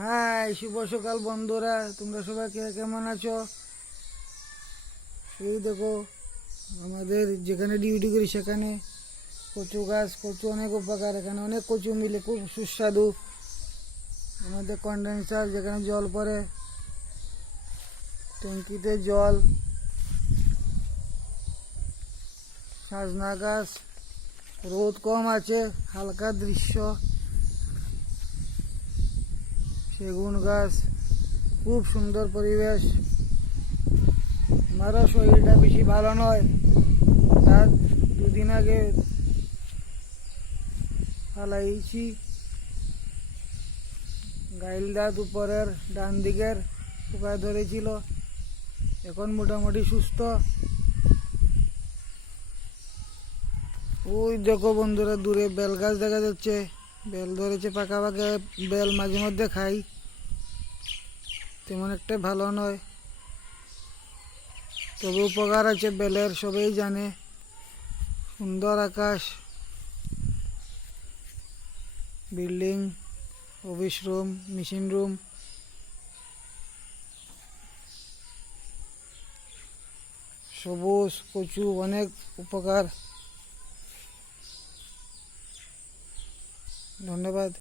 High, শুভ সকাল বন্ধুরা। তোমরা সবাই কেমন আছো? এই দেখো, আমাদের যেখানে ডিউটি করি সেখানে কচু গাছ, কচু অনেক উপকার। এখানে অনেক কচু মিলে, খুব সুস্বাদু। আমাদের কন্ডেন্সার যেখানে জল পড়ে, ট্যাঙ্কিতে জল, সাজনা গাছ, রোদ কম আছে, হালকা দৃশ্য, সেগুন গাছ, খুব সুন্দর পরিবেশ। আমারও শরীরটা বেশি ভালো নয়, তার দুদিন আগে ফালাইছি গাইল দাঁত উপরের ডান দিকের পোকা ধরেছিল। এখন মোটামুটি সুস্থ। ওই দেখো বন্ধুরা, দূরে বেল গাছ দেখা যাচ্ছে। বেল ধরেছে পাকা পাকা বেল, মাঝে মধ্যে খাই, তেমন একটা ভালো নয়, তবে উপকার আছে বেলের, সবাই জানে। সুন্দর আকাশ, building, office room, machine room, সবুজ, কচু, অনেক উপকার। ধন্যবাদ।